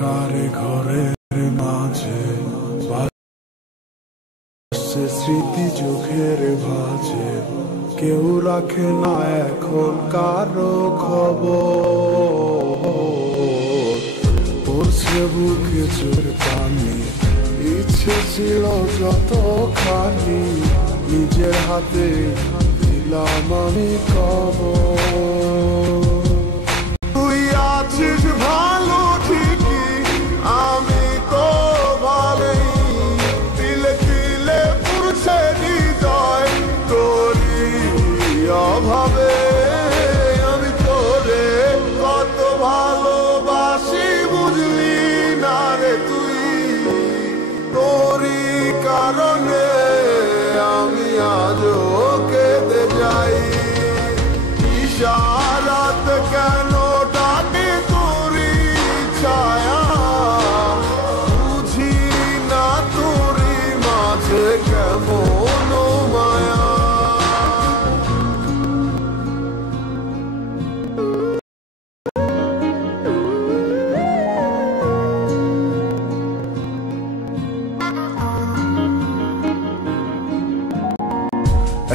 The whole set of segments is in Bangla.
অন্ধকারে ঘরের মাঝে ভাসছে স্মৃতি চোখের ভাঁজে, কেউ রাখে না এখন কারো খবর। পড়ছে বুকে চোর পানি, ইচ্ছে ছিল যতখানি, নিজের হাতে দিলাম আমি কবর। তুই আছিস ভালো ঠিকই, আমি তো ভালোই, তিলে তিলে পুরছে হৃদয় তোরই অভাবে। আমি তোরে কত ভালোবাসি বুঝলি না রে তুই, তোরই কারণে আমি আজও কেঁদে যাই। ইশারাত কেন ডাকে তোরই ছায়া, বুঝি না তোরই মাঝে কেমন মায়া।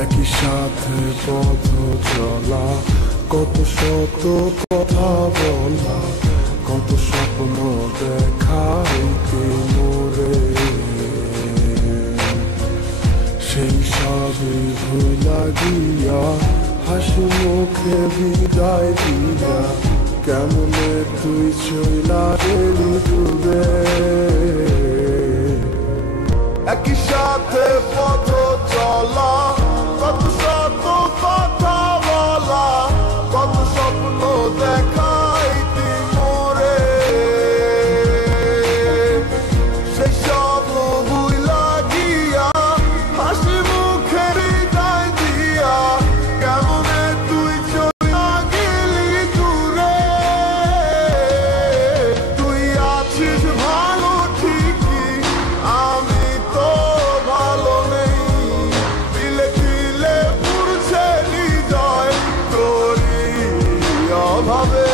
একই সাথে পথ চলা, কত শত কথা বলা, কত স্বপ্ন দেখাইতে মোরে, সেই সবই ভুলা গিয়া হাসি মুখে বিদায় দিয়া, কেমনে তুই চইলা গেলি ডুবে। একই সাথে পথ চলা, কত শত কথা বলা, কত স্বপ্ন দেখাইতি মোরে, সেসব ভুলা গিয়া হাসি মুখে হৃদয় দিয়া, কেমনে তুই চলে গেলি দূরে। তুই আছিস ভালো ঠিকই, আমি তো ভালো নেই, তিলে তিলে পুরছে হৃদয় তোরই অভাবে।